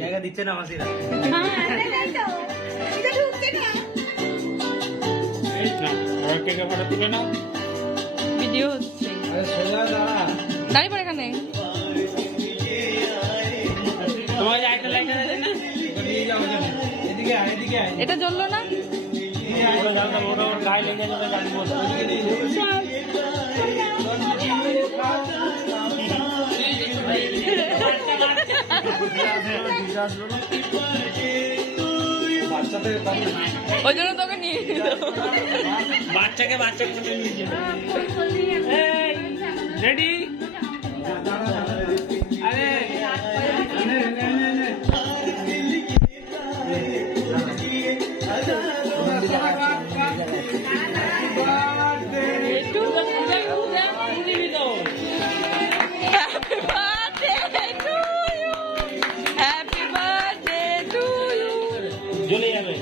জায়গা দিচ্ছে না মাসিরা। ভিডিও হচ্ছে দাঁড়িয়ে পড়ে এখানে। এটা জ্বললো না? ওই জন্য তোকে নিয়ে বাচ্চাকে রেডি। আরে জ্বলে যাবে।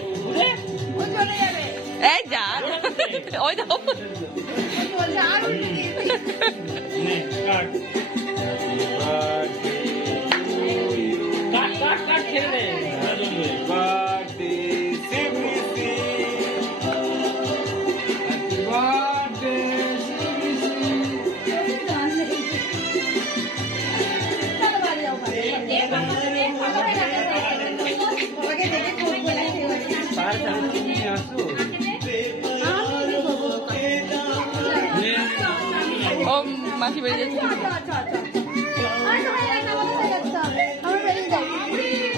এই যা ওই তো ও মাসি বেড়ে যাচ্ছে।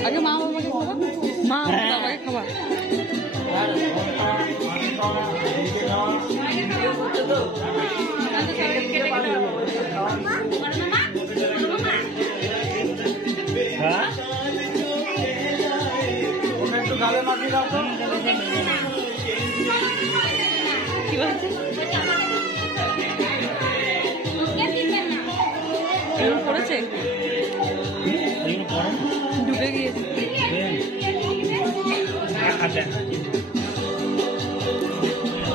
আগে মা বাবাকে খাবা, মা বাবাকে খাবা। কি বলছে? পড়েছে ঢুকে গিয়েছে।